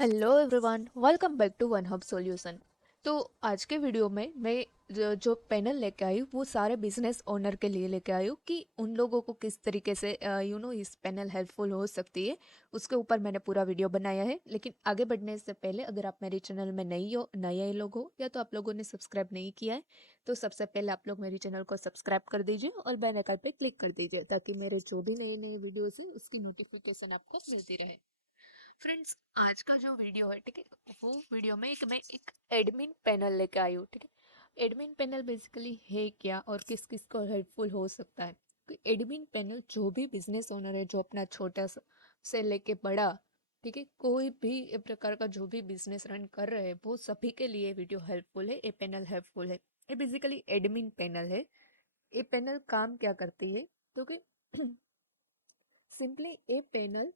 Hello everyone, welcome back to One Hub Solution. तो आज के वीडियो में मैं जो पैनल लेके आई हूँ वो सारे बिजनेस ओनर के लिए लेके आई हूँ कि उन लोगों को किस तरीके से इस पैनल हेल्पफुल हो सकती है। उसके ऊपर मैंने पूरा वीडियो बनाया है। लेकिन आगे बढ़ने से पहले अगर आप मेरे चैनल में नए लोग हो या तो आप लोगों ने सब्सक्राइब नहीं किया है तो सबसे पहले आप लोग मेरे चैनल को सब्सक्राइब कर दीजिए और बेल आइकन पे क्लिक कर दीजिए ताकि मेरे जो भी नए नए वीडियोस है उसकी नोटिफिकेशन आपको मिलती रहे। फ्रेंड्स, आज का जो वीडियो है, ठीक है, वो वीडियो में मैं एक एडमिन पैनल लेके आई हूँ। ठीक है, एडमिन पैनल बेसिकली है क्या और किस किस को हेल्पफुल हो सकता है। एडमिन पैनल जो भी बिजनेस ओनर है जो अपना से लेके बड़ा, ठीक है, कोई भी प्रकार का जो भी बिजनेस रन कर रहे हैं वो सभी के लिए वीडियो हेल्पफुल है, ये पैनल हेल्पफुल है। ये बेसिकली एडमिन पैनल है। ये पैनल काम क्या करती है, तो कि सिंपली ये पैनल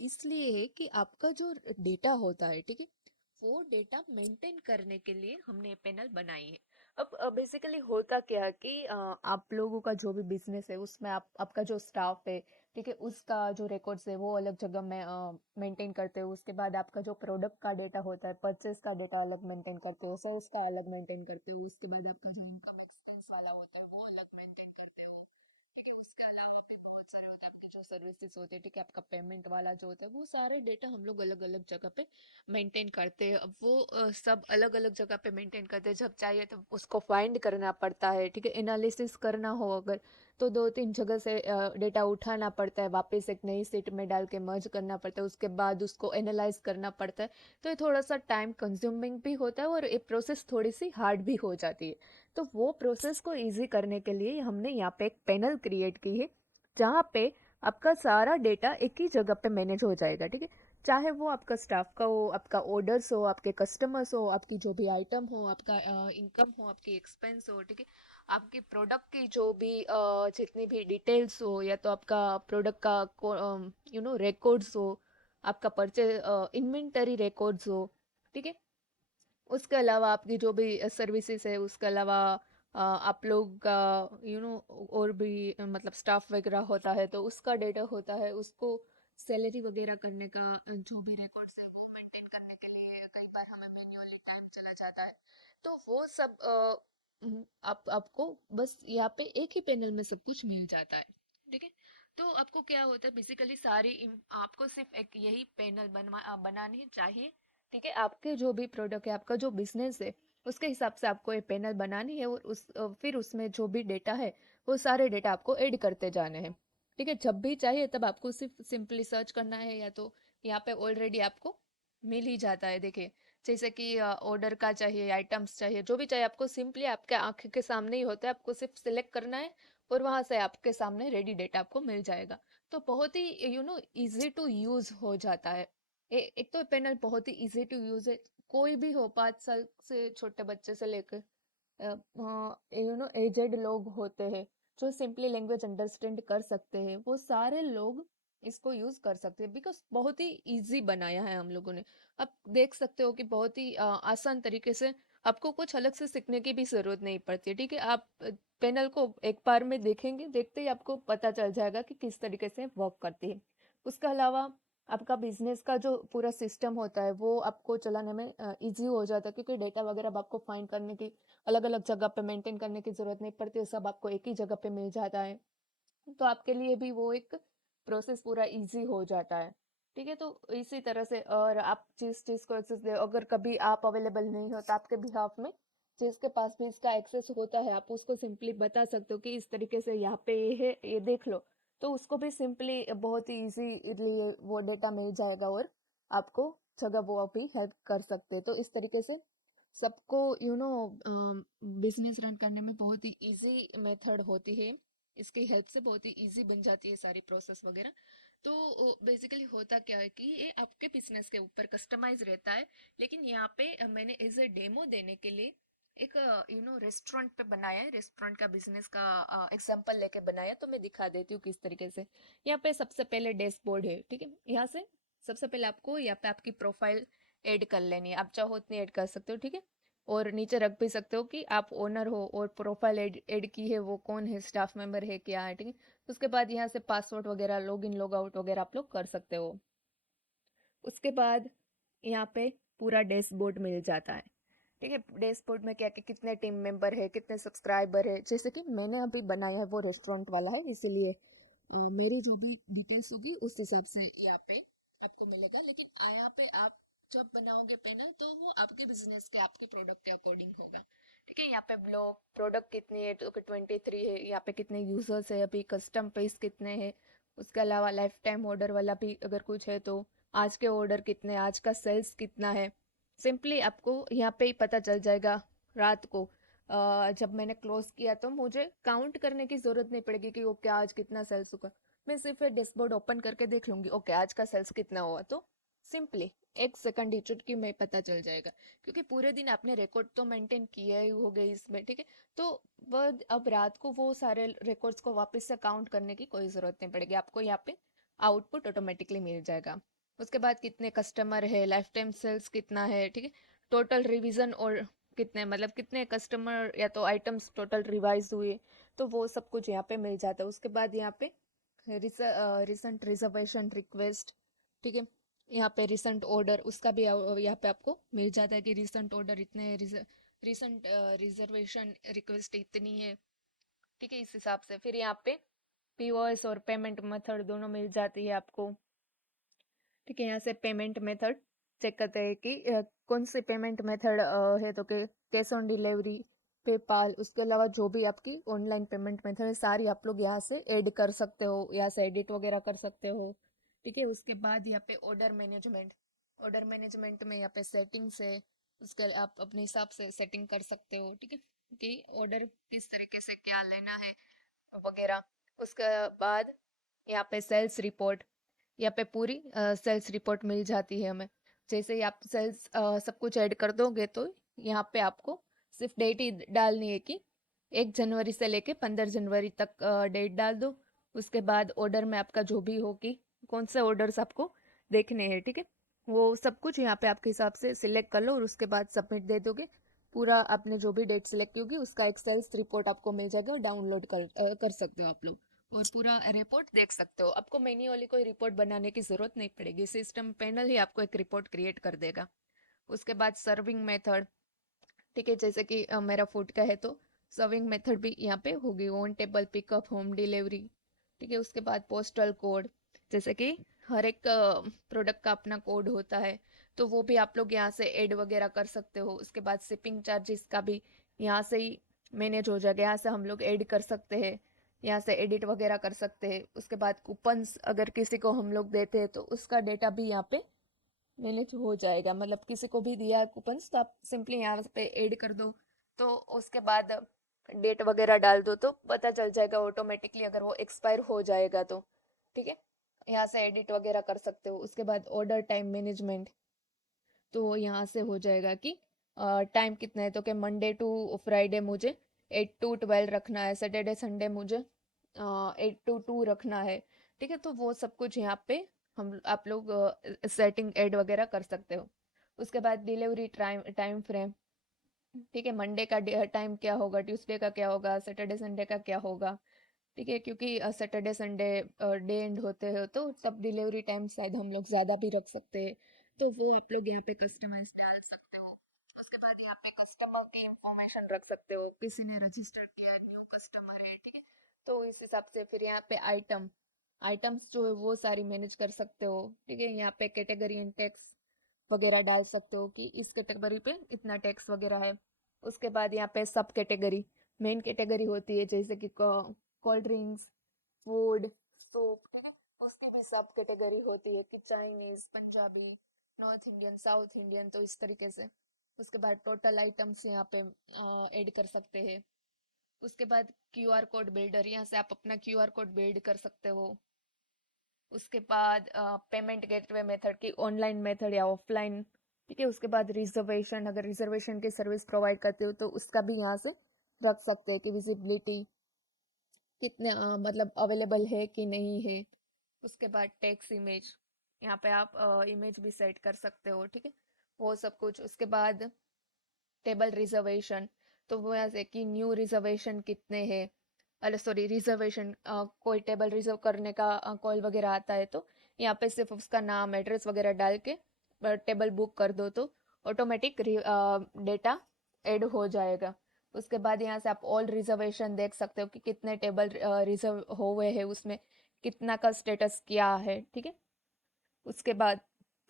इसलिए है कि आपका जो डेटा होता है, ठीक है, वो डेटा मेंटेन करने के लिए हमने ये पैनल बनाई है। अब बेसिकली होता क्या है कि आप लोगों का जो भी बिजनेस है उसमें आपका जो स्टाफ है, ठीक है, उसका जो रिकॉर्ड्स है वो अलग जगह में मेंटेन करते हो। उसके बाद आपका जो प्रोडक्ट का डेटा होता है, परचेस का डेटा अलग मेंटेन करते हो, सेल्स का अलग मेंटेन करते हो। उसके बाद आपका जो इनकम एक्सपेंस वाला होता है वो अलग मेंटेन करते हो। ठीक है, उसके अलावा भी बहुत सारे होते हैं आपके जो सर्विसेज होते हैं, ठीक है, आपका पेमेंट वाला जो होता है, वो सारे डेटा हम लोग अलग अलग जगह पे मेंटेन करते हैं। अब वो सब अलग अलग जगह पे मेंटेन करते हैं। जब चाहिए तो उसको फाइंड करना पड़ता है, ठीक है, एनालिसिस करना हो अगर तो दो तीन जगह से डेटा उठाना पड़ता है, वापस एक नई सीट में डाल के मर्ज करना पड़ता है, उसके बाद उसको एनालाइज करना पड़ता है। तो ये थोड़ा सा टाइम कंज्यूमिंग भी होता है और ये प्रोसेस थोड़ी सी हार्ड भी हो जाती है। तो वो प्रोसेस को इजी करने के लिए हमने यहाँ पे एक पैनल क्रिएट की है जहाँ पे आपका सारा डेटा एक ही जगह पे मैनेज हो जाएगा। ठीक है, चाहे वो आपका स्टाफ का हो, आपका ऑर्डर्स हो, आपके कस्टमर्स हो, आपकी जो भी आइटम हो, आपका इनकम हो, आपकी एक्सपेंस हो, ठीक है, आपकी प्रोडक्ट की जो भी जितनी भी डिटेल्स हो, या तो आपका प्रोडक्ट का रिकॉर्ड्स हो, आपका परचेज इन्वेंटरी रिकॉर्ड्स हो, ठीक है, उसके अलावा आपकी जो भी सर्विसेज है, उसके अलावा आप लोग का और भी मतलब स्टाफ वगैरह होता है तो उसका डेटा होता है। उसको सैलरी वगैरह करने का जो भी रिकॉर्ड्स है वो मेंटेन करने के लिए कई बार हमें मैन्युअली टाइम चला जाता है। तो वो सब आपको बस यहाँ पे एक ही पैनल में सब कुछ मिल जाता है। ठीक है, तो आपको क्या होता है बेसिकली आपको सिर्फ एक यही पैनल बनानी चाहिए। ठीक है, आपके जो भी प्रोडक्ट है, आपका जो बिजनेस है, उसके हिसाब से आपको ये पैनल बनानी है और फिर उसमें जो भी डेटा है वो सारे डेटा आपको ऐड करते जाने हैं। ठीक है, जब भी चाहिए तब आपको सिर्फ सिंपली सर्च करना है, या तो यहाँ पे ऑलरेडी आपको मिल ही जाता है। देखिए, जैसे कि ऑर्डर का चाहिए, आइटम्स चाहिए, जो भी चाहिए आपको सिंपली आपके आंख के सामने ही होता है। आपको सिर्फ सिलेक्ट करना है और वहां से आपके सामने रेडी डेटा आपको मिल जाएगा। तो बहुत ही इजी टू यूज हो जाता है। एक तो पैनल बहुत ही इजी टू यूज है। कोई भी हो, 5 साल से छोटे बच्चे से लेकर एजेड लोग होते हैं जो सिंपली लैंग्वेज अंडरस्टैंड कर सकते हैं, वो सारे लोग इसको यूज कर सकते हैं बिकॉज बहुत ही इजी बनाया है हम लोगों ने। आप देख सकते हो कि बहुत ही आसान तरीके से आपको कुछ अलग से सीखने की भी जरूरत नहीं पड़ती है। ठीक है, आप पैनल को एक बार में देखेंगे, देखते ही आपको पता चल जाएगा कि किस तरीके से वर्क करती है। उसके अलावा आपका बिजनेस का जो पूरा सिस्टम होता है वो आपको चलाने में इजी हो जाता है, क्योंकि डेटा वगैरह अब आपको फाइंड करने की अलग अलग जगह पे मेंटेन करने की जरूरत नहीं पड़ती है, सब आपको एक ही जगह पे मिल जाता है। तो आपके लिए भी वो एक प्रोसेस पूरा इजी हो जाता है। ठीक है, तो इसी तरह से और आप जिस चीज को एक्सेस दे, अगर कभी आप अवेलेबल नहीं होता आपके बिहाफ में, जिसके पास भी इसका एक्सेस होता है, आप उसको सिंपली बता सकते हो कि इस तरीके से यहाँ पे ये है, ये देख लो। तो उसको भी सिंपली बहुत ही इजीली वो डेटा मिल जाएगा और आपको जगह वो अभी हेल्प कर सकते हैं। तो इस तरीके से सबको बिजनेस रन करने में बहुत ही इजी मेथड होती है। इसकी हेल्प से बहुत ही इजी बन जाती है सारी प्रोसेस वगैरह। तो बेसिकली होता क्या है कि ये आपके बिजनेस के ऊपर कस्टमाइज रहता है। लेकिन यहाँ पे मैंने एज ए डेमो देने के लिए एक रेस्टोरेंट पे बनाया है, रेस्टोरेंट का बिजनेस का एग्जांपल लेके बनाया। तो मैं दिखा देती हूँ किस तरीके से। यहाँ पे सबसे पहले डैशबोर्ड है, ठीक है, यहाँ से सबसे पहले आपको यहाँ पे आपकी प्रोफाइल ऐड कर लेनी है। आप चाहो उतनी ऐड कर सकते हो, ठीक है, और नीचे रख भी सकते हो कि आप ओनर हो और प्रोफाइल ऐड की है, वो कौन है, स्टाफ मेंबर है, क्या है, ठीक है। उसके बाद यहाँ से पासवर्ड वगैरह, लॉग इन लॉग आउट वगैरह आप लोग कर सकते हो। उसके बाद यहाँ पे पूरा डैशबोर्ड मिल जाता है। ठीक है, डैशबोर्ड में क्या क्या कितने टीम मेंबर है, कितने सब्सक्राइबर है। जैसे कि मैंने अभी बनाया है वो रेस्टोरेंट वाला है, इसीलिए मेरी जो भी डिटेल्स होगी उस हिसाब से यहाँ पे आपको मिलेगा। लेकिन यहाँ पे आप जब बनाओगे पैनल तो वो आपके बिजनेस के, आपके प्रोडक्ट के अकॉर्डिंग होगा। ठीक है, यहाँ पे ब्लॉग प्रोडक्ट कितनी है तो 23 है, यहाँ पे कितने यूजर्स है, अभी कस्टम पेज कितने हैं, उसके अलावा लाइफ टाइम ऑर्डर वाला भी अगर कुछ है तो आज के ऑर्डर कितने, आज का सेल्स कितना है। सिंपली आपको यहाँ पे ही पता चल जाएगा रात को। जब मैंने क्लोज किया तो मुझे काउंट करने की जरूरत नहीं पड़ेगी कि ओके आज कितना सेल्स हुआ। मैं सिर्फ डैशबोर्ड ओपन करके देख लूंगी, ओके आज का सेल्स कितना हुआ, तो सिंपली एक सेकंड ही चुटकी में पता चल जाएगा। क्योंकि पूरे दिन आपने रिकॉर्ड तो मेंटेन किया ही होगा इसमें। ठीक है, तो वह अब रात को वो सारे रिकॉर्ड्स को वापस से काउंट करने की कोई जरूरत नहीं पड़ेगी, आपको यहाँ पे आउटपुट ऑटोमेटिकली मिल जाएगा। उसके बाद कितने कस्टमर है, लाइफ टाइम सेल्स कितना है, ठीक है, टोटल रिवीजन और कितने मतलब कितने कस्टमर या तो आइटम्स टोटल रिवाइज हुए, तो वो सब कुछ यहाँ पे मिल जाता है। उसके बाद यहाँ पे रिसेंट रिजर्वेशन रिक्वेस्ट, ठीक है, यहाँ पे रिसेंट ऑर्डर उसका भी यहाँ पे आपको मिल जाता है कि रिसेंट ऑर्डर इतने, रिसेंट रिजर्वेशन रिक्वेस्ट इतनी है। ठीक है, इस हिसाब से फिर यहाँ पे पीओएस और पेमेंट मेथड दोनों मिल जाती है आपको। ठीक है, यहाँ से पेमेंट मेथड चेक करते हैं कि कौन सी पेमेंट मेथड है, तो कैश ऑन डिलीवरी, पेपाल, उसके अलावा जो भी आपकी ऑनलाइन पेमेंट मेथड है सारी आप लोग यहाँ से ऐड कर सकते हो, यहाँ से एडिट वगैरह कर सकते हो। ठीक है, उसके बाद यहाँ पे ऑर्डर मैनेजमेंट, ऑर्डर मैनेजमेंट में यहाँ पे सेटिंग्स है, उसके आप अपने हिसाब से सेटिंग कर सकते हो। ठीक है, कि ऑर्डर किस तरीके से क्या लेना है वगैरह। उसके बाद यहाँ पे सेल्स रिपोर्ट, यहाँ पे पूरी सेल्स रिपोर्ट मिल जाती है हमें। जैसे ही आप सेल्स सब कुछ ऐड कर दोगे तो यहाँ पे आपको सिर्फ डेट ही डालनी है कि 1 जनवरी से लेके 15 जनवरी तक डेट डाल दो। उसके बाद ऑर्डर में आपका जो भी हो कि कौन से ऑर्डर्स आपको देखने हैं, ठीक है, वो सब कुछ यहाँ पे आपके हिसाब से सिलेक्ट कर लो और उसके बाद सबमिट दे दोगे। पूरा आपने जो भी डेट सिलेक्ट की होगी उसका एक सेल्स रिपोर्ट आपको मिल जाएगा और डाउनलोड कर सकते हो आप लोग, और पूरा रिपोर्ट देख सकते हो। आपको मैन्युअली कोई रिपोर्ट बनाने की जरूरत नहीं पड़ेगी, सिस्टम पैनल ही आपको एक रिपोर्ट क्रिएट कर देगा। उसके बाद सर्विंग मेथड, ठीक है, जैसे कि मेरा फूड का है तो सर्विंग मेथड भी यहाँ पे होगी, on table pickup, home delivery. ठीक है, उसके बाद पोस्टल कोड, जैसे कि हर एक प्रोडक्ट का अपना कोड होता है, तो वो भी आप लोग यहाँ से ऐड वगैरह कर सकते हो। उसके बाद शिपिंग चार्जेस का भी यहाँ से ही मैनेज हो जाएगा, यहाँ से हम लोग ऐड कर सकते हैं, यहाँ से एडिट वगैरह कर सकते हैं। उसके बाद कूपन्स अगर किसी को हम लोग देते हैं तो उसका डेटा भी यहाँ पे मैनेज हो जाएगा। मतलब किसी को भी दिया कूपन्स तो आप सिंपली यहाँ पे ऐड कर दो, तो उसके बाद डेट वगैरह डाल दो तो पता चल जाएगा ऑटोमेटिकली अगर वो एक्सपायर हो जाएगा तो। ठीक है, यहाँ से एडिट वगैरह कर सकते हो। उसके बाद ऑर्डर टाइम मैनेजमेंट, तो यहाँ से हो जाएगा कि टाइम कितना है, तो कि मंडे टू फ्राइडे मुझे 8 to 12 रखना है, सैटरडे संडे मुझे 8 to 2 रखना है। ठीक है, तो वो सब कुछ यहाँ पे हम आप लोग सेटिंग ऐड वगैरह कर सकते हो। उसके बाद डिलीवरी टाइम टाइम फ्रेम, ठीक है, मंडे का टाइम क्या होगा, ट्यूसडे का क्या होगा, सैटरडे संडे का क्या होगा। ठीक है, क्योंकि सैटरडे संडे डे एंड होते हो तो तब डिलीवरी टाइम शायद हम लोग ज़्यादा भी रख सकते हैं, तो वो आप लोग यहाँ पे कस्टमाइज डाल सकते हो। उसके बाद यहाँ पे कस्टमर की इंफॉर्मेशन रख सकते हो, किसी ने रजिस्टर किया, न्यू कस्टमर है, ठीक है, तो इस हिसाब से फिर यहाँ पे आइटम्स जो है वो सारी मैनेज कर सकते हो। ठीक है, यहाँ पे कैटेगरी एंड टैक्स वगैरह डाल सकते हो कि इस कैटेगरी पे इतना टैक्स वगैरह है। उसके बाद यहाँ पे सब कैटेगरी, मेन कैटेगरी होती है जैसे कि कोल्ड ड्रिंक्स, फूड, सूप, ठीक है, उसकी भी सब कैटेगरी होती है कि Chinese, Punjabi, north Indian, south Indian, तो इस तरीके से। उसके बाद टोटल आइटम्स यहाँ पे ऐड कर सकते हैं। उसके बाद क्यूआर कोड बिल्डर, यहाँ से आप अपना क्यूआर कोड बिल्ड कर सकते हो। उसके बाद पेमेंट गेटवे मेथड की ऑनलाइन मेथड या ऑफलाइन। ठीक है, उसके बाद रिजर्वेशन, अगर रिजर्वेशन की सर्विस प्रोवाइड करते हो तो उसका भी यहाँ से रख सकते हैं कि विजिबिलिटी कितने मतलब अवेलेबल है कि नहीं है। उसके बाद टेक्स्ट इमेज, यहाँ पे आप इमेज भी सेट कर सकते हो। ठीक है, वो सब कुछ। उसके बाद टेबल रिजर्वेशन, तो वो ऐसे कि न्यू रिजर्वेशन कितने हैं, अरे सॉरी रिजर्वेशन, कोई टेबल रिजर्व करने का कॉल वगैरह आता है तो यहाँ पे सिर्फ उसका नाम एड्रेस वगैरह डाल के टेबल बुक कर दो तो ऑटोमेटिक डेटा ऐड हो जाएगा। उसके बाद यहाँ से आप ऑल रिजर्वेशन देख सकते हो कि कितने टेबल रिजर्व हो हुए हैं, उसमें कितना का स्टेटस क्या है, ठीक है। उसके बाद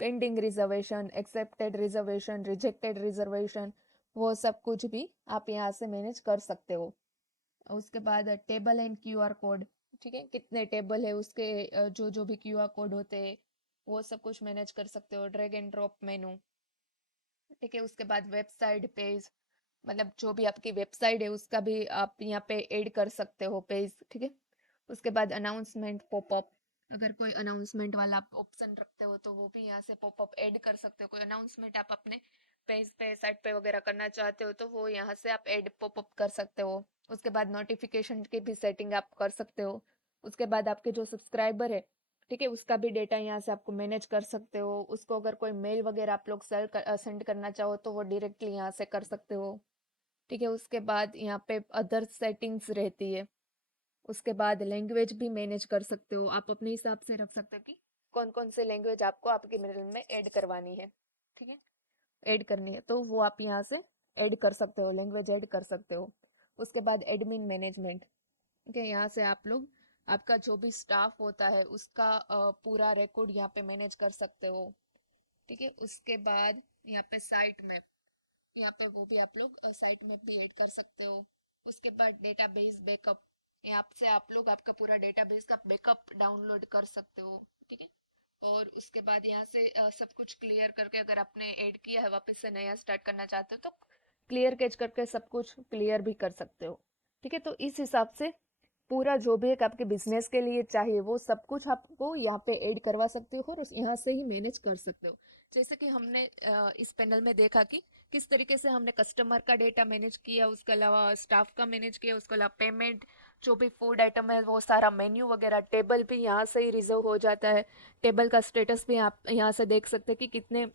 pending reservation, accepted reservation, rejected reservation, वो सब कुछ भी आप यहाँ से मैनेज कर सकते हो। उसके बाद टेबल एंड क्यूआर कोड, ठीक है, कितने टेबल है उसके जो जो भी क्यूआर कोड होते हैं वो सब कुछ मैनेज कर सकते हो। ड्रैग एंड ड्रॉप मेनू, ठीक है। उसके बाद वेबसाइट पेज, मतलब जो भी आपकी वेबसाइट है उसका भी आप यहाँ पे ऐड कर सकते हो पेज, ठीक है। उसके बाद अनाउंसमेंट पॉपअप, अगर कोई अनाउंसमेंट वाला आप ऑप्शन रखते हो तो वो भी यहाँ से पॉपअप ऐड कर सकते हो। कोई अनाउंसमेंट आप अपने पेज पे साइट पे वगैरह करना चाहते हो तो वो यहाँ से आप ऐड पॉपअप कर सकते हो। उसके बाद नोटिफिकेशन की भी सेटिंग आप कर सकते हो। उसके बाद आपके जो सब्सक्राइबर है, ठीक है, उसका भी डेटा यहाँ से आपको मैनेज कर सकते हो। उसको अगर कोई मेल वगैरह आप लोग सेंड करना चाहो तो वो डायरेक्टली यहाँ से कर सकते हो, ठीक है। उसके बाद यहाँ पे अदर सेटिंग्स रहती है। उसके बाद लैंग्वेज भी मैनेज कर सकते हो, आप अपने हिसाब से रख सकते हो कि कौन कौन से लैंग्वेज आपको आपके मेल में ऐड करवानी है, ठीक है, ऐड करनी है तो वो आप यहाँ से ऐड कर सकते हो, लैंग्वेज ऐड कर सकते हो। उसके बाद एडमिन मैनेजमेंट, ठीक है, यहाँ से आप लोग आपका जो भी स्टाफ होता है उसका पूरा रिकॉर्ड यहाँ पे मैनेज कर सकते हो, ठीक है। उसके बाद यहाँ पे साइट मैप, यहाँ पे वो भी आप लोग साइट मैप भी ऐड कर सकते हो। उसके बाद डेटाबेस बैकअप, यहाँ से आप लोग आपका पूरा डेटाबेस का बैकअप डाउनलोड कर सकते हो, ठीक है। और उसके बाद यहाँ से सब कुछ क्लियर करके अगर आपने ऐड किया है वापस से नया स्टार्ट करना चाहते हो तो क्लियर कैच करके सब कुछ क्लियर भी कर सकते हो, ठीक है। तो इस हिसाब से पूरा जो भी एक आपके बिजनेस के लिए चाहिए वो सब कुछ आपको यहाँ पे ऐड करवा सकते हो और यहाँ से ही मैनेज कर सकते हो। जैसे कि हमने इस पैनल में देखा कि किस तरीके से हमने कस्टमर का डेटा मैनेज किया, उसके अलावा स्टाफ का मैनेज किया, उसके अलावा पेमेंट, जो भी फूड आइटम है वो सारा मेन्यू वगैरह, टेबल भी यहाँ से ही रिजर्व हो जाता है। टेबल का स्टेटस भी आप यहाँ से देख सकते हैं कि कितने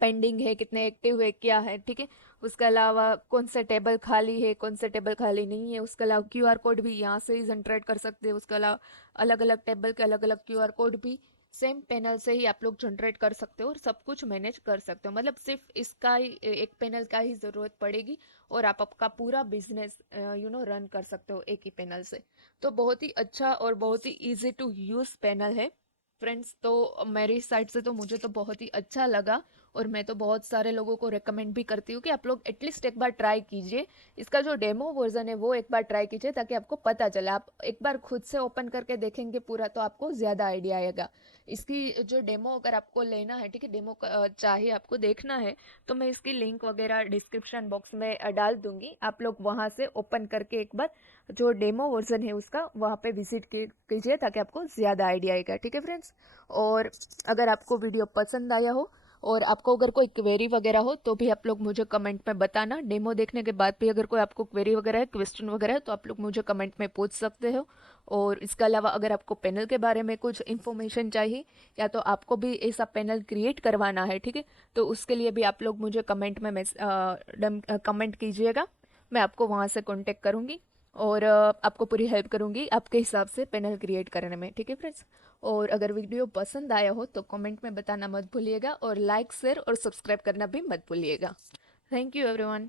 पेंडिंग है, कितने एक्टिव है, क्या है, ठीक है। उसके अलावा कौन से टेबल खाली है, कौन से टेबल खाली नहीं है। उसके अलावा क्यूआर कोड भी यहाँ से ही जनरेट कर सकते हैं। उसके अलावा अलग अलग टेबल के अलग अलग क्यूआर कोड भी सेम पैनल से ही आप लोग जनरेट कर सकते हो और सब कुछ मैनेज कर सकते हो। मतलब सिर्फ इसका ही एक पैनल का ही जरूरत पड़ेगी और आप आपका पूरा बिजनेस रन कर सकते हो एक ही पैनल से। तो बहुत ही अच्छा और बहुत ही इजी टू यूज पैनल है फ्रेंड्स। तो मेरी साइड से तो मुझे तो बहुत ही अच्छा लगा और मैं तो बहुत सारे लोगों को रेकमेंड भी करती हूँ कि आप लोग एटलीस्ट एक बार ट्राई कीजिए। इसका जो डेमो वर्जन है वो एक बार ट्राई कीजिए ताकि आपको पता चले। आप एक बार खुद से ओपन करके देखेंगे पूरा तो आपको ज़्यादा आइडिया आएगा। इसकी जो डेमो अगर आपको लेना है, ठीक है, डेमो चाहिए आपको देखना है तो मैं इसकी लिंक वगैरह डिस्क्रिप्शन बॉक्स में डाल दूंगी। आप लोग वहाँ से ओपन करके एक बार जो डेमो वर्जन है उसका वहाँ पे विजिट कीजिए ताकि आपको ज़्यादा आइडिया आएगा, ठीक है फ्रेंड्स। और अगर आपको वीडियो पसंद आया हो और आपको अगर कोई क्वेरी वगैरह हो तो भी आप लोग मुझे कमेंट में बताना। डेमो देखने के बाद भी अगर कोई आपको क्वेरी वगैरह है, क्वेश्चन वगैरह है तो आप लोग मुझे कमेंट में पूछ सकते हो। और इसके अलावा अगर आपको पैनल के बारे में कुछ इन्फॉर्मेशन चाहिए या तो आपको भी ऐसा पैनल क्रिएट करवाना है, ठीक है, तो उसके लिए भी आप लोग मुझे कमेंट में कमेंट कीजिएगा। मैं आपको वहाँ से कॉन्टेक्ट करूँगी और आपको पूरी हेल्प करूँगी आपके हिसाब से पैनल क्रिएट करने में, ठीक है फ्रेंड्स। और अगर वीडियो पसंद आया हो तो कमेंट में बताना मत भूलिएगा और लाइक शेयर और सब्सक्राइब करना भी मत भूलिएगा। Thank you everyone.